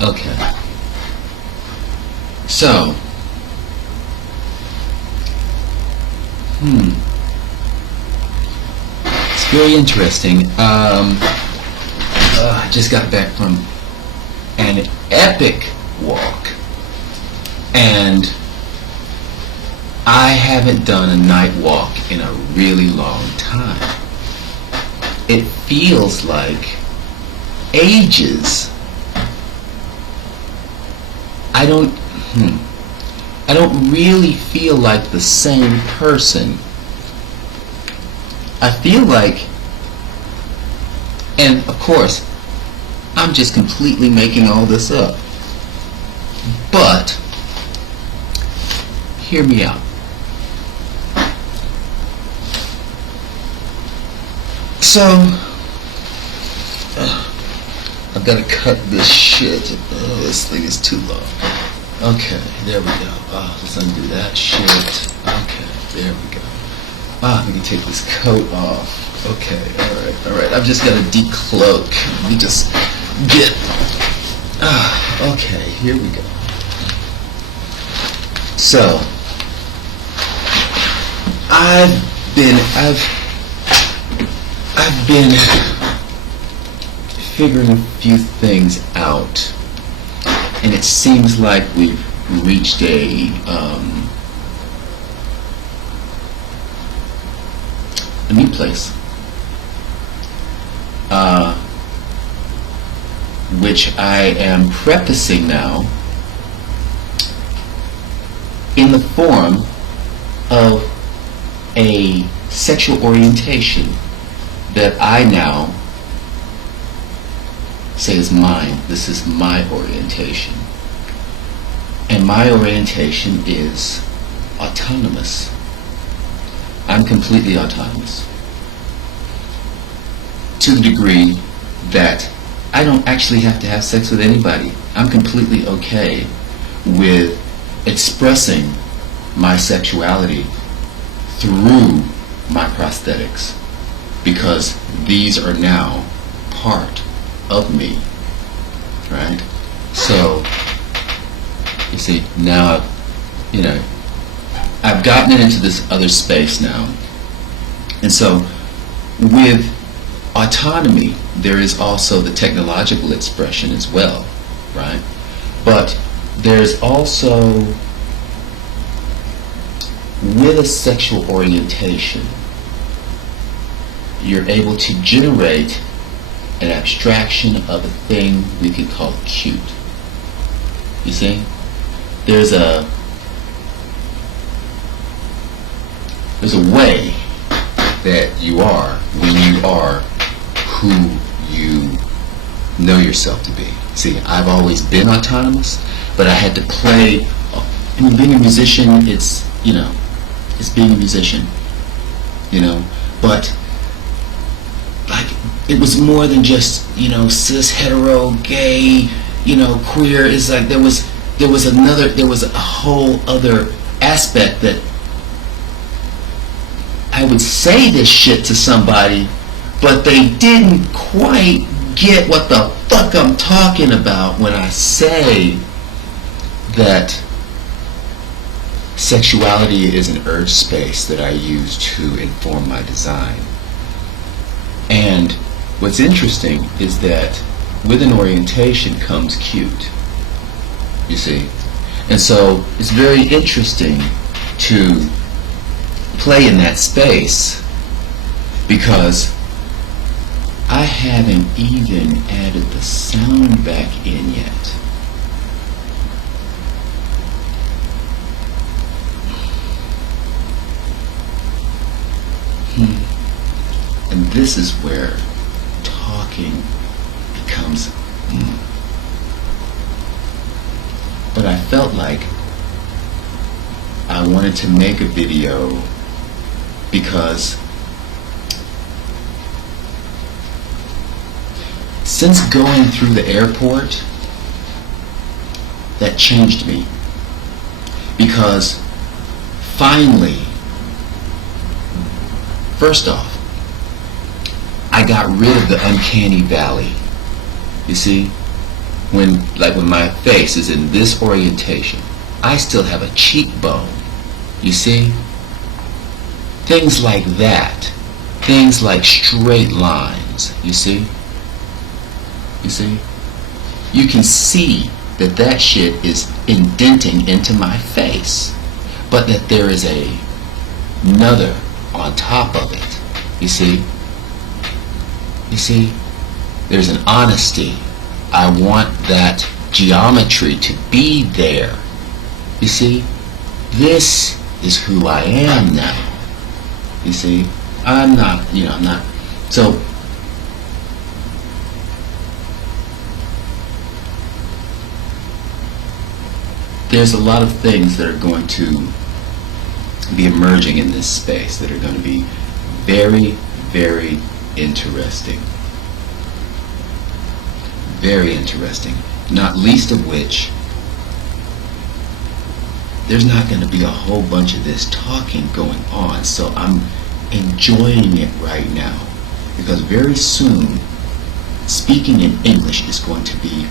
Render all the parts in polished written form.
Okay. So, it's very interesting. I just got back from an epic walk, and I haven't done a night walk in a really long time. It feels like ages. I don't I don't really feel like the same person. I feel like, and of course, I'm just completely making all this up. But, hear me out. So, I've got to cut this shit. Oh, this thing is too long. Okay, there we go. Let's undo that shit. Okay, there we go. Let me take this coat off. Okay, alright. I've just got to decloak. Let me just get... okay, here we go. So, I've been figuring a few things out, and it seems like we've reached a new place, which I am prefacing now in the form of a sexual orientation that I now say is mine. This is my orientation. And my orientation is autonomous. I'm completely autonomous. To the degree that I don't actually have to have sex with anybody. I'm completely okay with expressing my sexuality through my prosthetics, because these are now part of me, right? So, you see, now, I've gotten it into this other space now. And so, with autonomy, there is also the technological expression as well, right? But there's also, with a sexual orientation, you're able to generate an abstraction of a thing we could call cute. You see? There's a way that you are when you are who you know yourself to be. See, I've always been autonomous, but I had to play. I mean, being a musician, it's being a musician, but like, it was more than just, cis, hetero, gay, queer. It's like there was a whole other aspect that I would say this shit to somebody, but they didn't quite get what the fuck I'm talking about when I say that sexuality is an urge space that I use to inform my design. And what's interesting is that with an orientation comes cute, you see. And so it's very interesting to play in that space, because I haven't even added the sound back in yet. And this is where talking becomes But I felt like I wanted to make a video because since going through the airport, that changed me. Because finally, first off, I got rid of the uncanny valley. You see, when my face is in this orientation, I still have a cheekbone. You see? Things like that. Things like straight lines. You see? You see? You can see that that shit is indenting into my face, but that there is another on top of it. You see? You see? There's an honesty. I want that geometry to be there. You see? This is who I am now. You see? I'm not. So, there's a lot of things that are going to be emerging in this space that are going to be very, very interesting. Very interesting. Not least of which, there's not going to be a whole bunch of this talking going on. So I'm enjoying it right now, because very soon speaking in English is going to be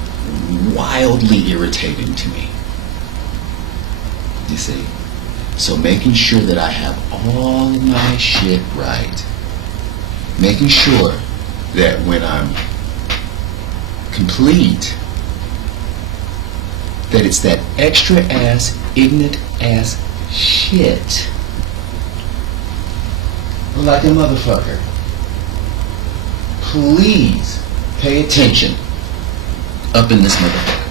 wildly irritating to me. You see? So making sure that I have all of my shit right. Making sure that when I'm complete, that it's that extra ass, ignorant ass shit. Like a motherfucker. Please pay attention up in this motherfucker.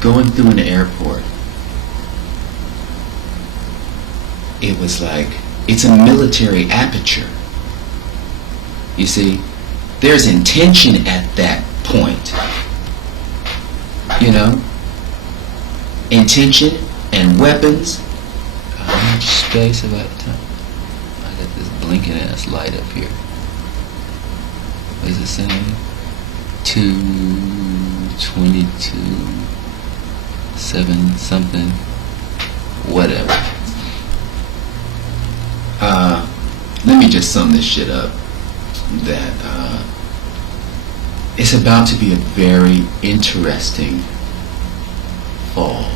Going through an airport, it was like, it's a military aperture. You see, there's intention at that point. You know? Intention and weapons. How much space have I got? I got this blinking ass light up here. What is it saying? 222 7 something. Whatever. Let me just sum this shit up. That it's about to be a very interesting fall.